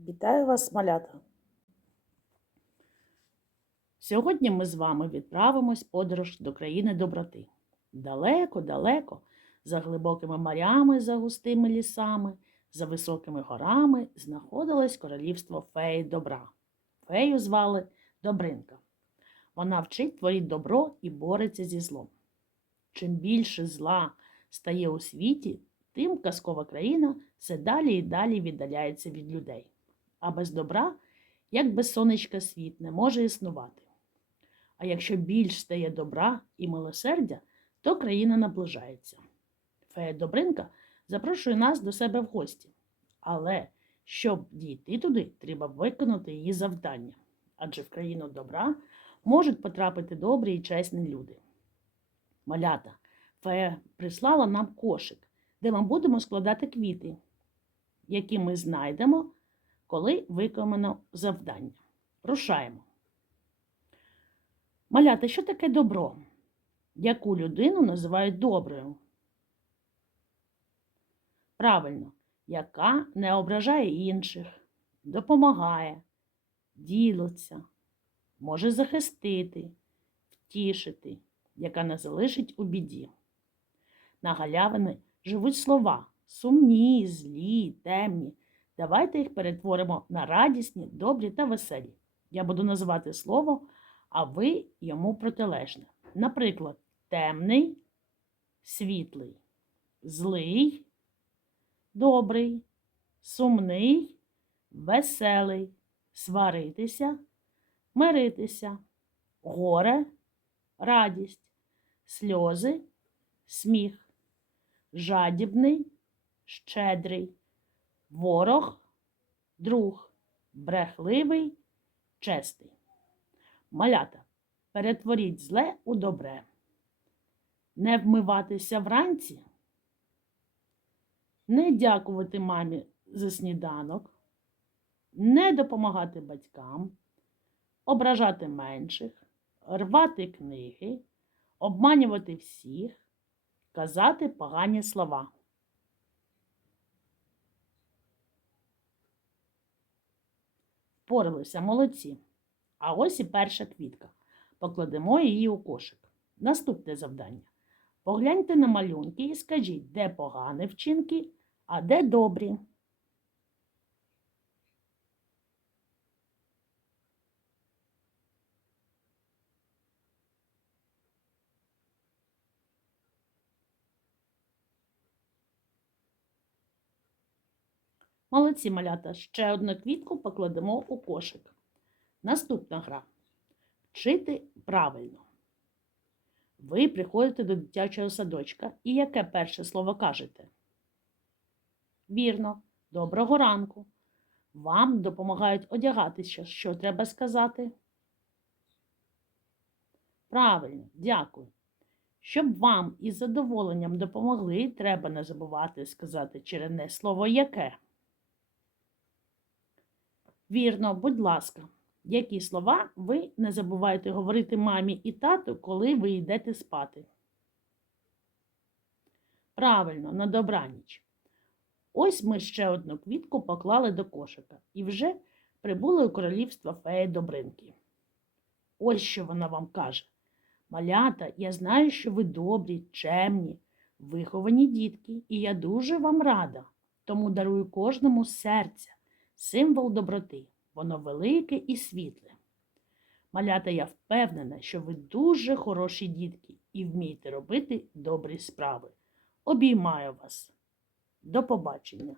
Вітаю вас, малята! Сьогодні ми з вами відправимось подорож до країни доброти. Далеко-далеко, за глибокими морями, за густими лісами, за високими горами знаходилось королівство феї добра. Фею звали Добринка. Вона вчить творіть добро і бореться зі злом. Чим більше зла стає у світі, тим казкова країна все далі і далі віддаляється від людей. А без добра, як без сонечка світ, не може існувати. А якщо більш стає добра і милосердя, то країна наближається. Фея Добринка запрошує нас до себе в гості. Але щоб дійти туди, треба виконати її завдання. Адже в країну добра можуть потрапити добрі і чесні люди. Малята, фея прислала нам кошик, де ми будемо складати квіти, які ми знайдемо, коли виконано завдання. Рушаємо. Малята, що таке добро? Яку людину називають доброю? Правильно, яка не ображає інших, допомагає, ділиться, може захистити, втішити, яка не залишить у біді. На галявини живуть слова сумні, злі, темні. Давайте їх перетворимо на радісні, добрі та веселі. Я буду називати слово, а ви йому протилежне. Наприклад, темний, світлий, злий, добрий, сумний, веселий, сваритися, миритися, горе, радість, сльози, сміх, жадібний, щедрий, ворог, друг, брехливий, честий. Малята, перетворіть зле у добре. Не вмиватися вранці, не дякувати мамі за сніданок, не допомагати батькам, ображати менших, рвати книги, обманювати всіх, казати погані слова. Впоралися молодці. А ось і перша квітка. Покладемо її у кошик. Наступне завдання. Погляньте на малюнки і скажіть, де погані вчинки, а де добрі. Молодці малята. Ще одну квітку покладемо у кошик. Наступна гра. Вчити правильно. Ви приходите до дитячого садочка і яке перше слово кажете? Вірно, доброго ранку. Вам допомагають одягатися, що треба сказати? Правильно, дякую. Щоб вам із задоволенням допомогли, треба не забувати сказати черене слово яке. Вірно, будь ласка, які слова ви не забувайте говорити мамі і тату, коли ви йдете спати? Правильно, на добраніч. Ось ми ще одну квітку поклали до кошика і вже прибули у королівство феї Добринки. Ось що вона вам каже. Малята, я знаю, що ви добрі, чемні, виховані дітки, і я дуже вам рада, тому дарую кожному серця символ доброти. Воно велике і світле. Малята, я впевнена, що ви дуже хороші дітки і вмієте робити добрі справи. Обіймаю вас. До побачення!